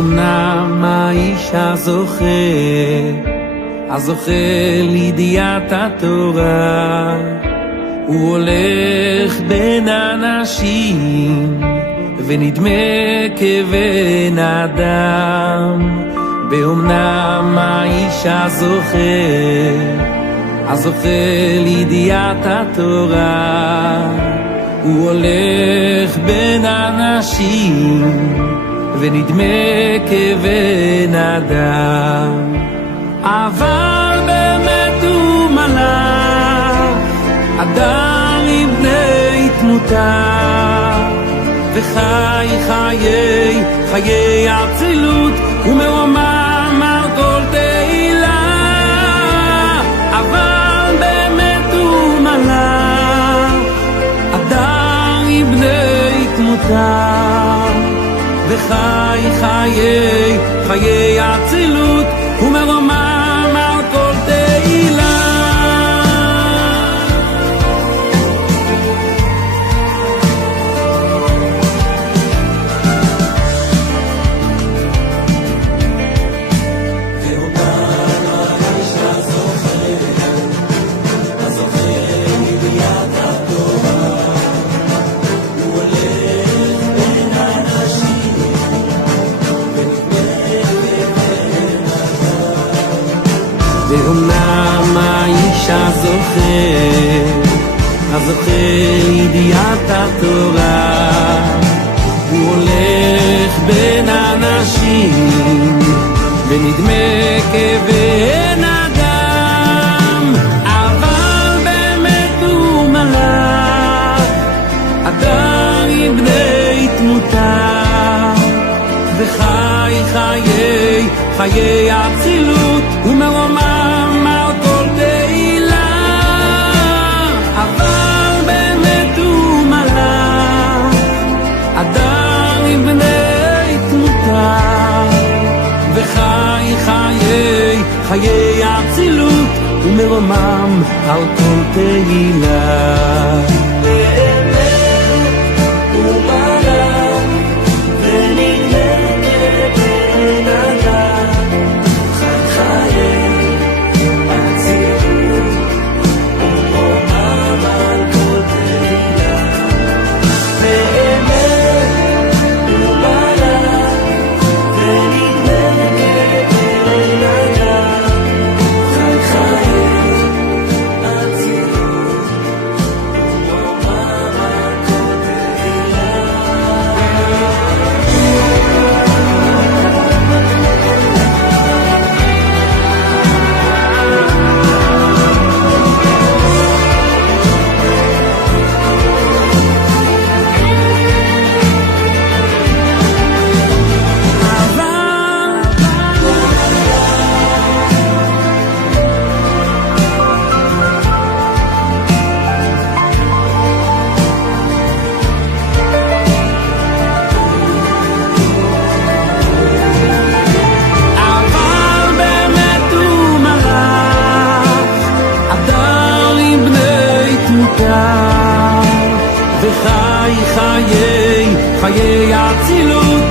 ואומנם האיש הזוכה לידיעת התורה, הוא הולך בין אנשים ונדמה כבן אדם. ואומנם האיש הזוכה לידיעת התורה, הוא הולך בין אנשים ונדמה כבן אדם. אבל באמת הוא מלאך, אדם עם בני תמותה, וחי חיי אצילות, ומרומם על כל תהילה. אבל באמת הוא מלאך, אדם עם בני תמותה, וחי חיי אצילות, ומרומם על כל תהילה. ואומנם האיש הזוכה לידיעת התורה, הוא הולך בין אנשים ונדמה כבן אדם. אבל באמת הוא מלאך, אדם עם בני תמותה, וחי חיי אצילות, ומרומם על כל תהילה. אבל באמת הוא מלאך, אדם עם בני תמותה, וחי חיי אצילות, ומרומם על כל תהילה. וחי חיי אצילות,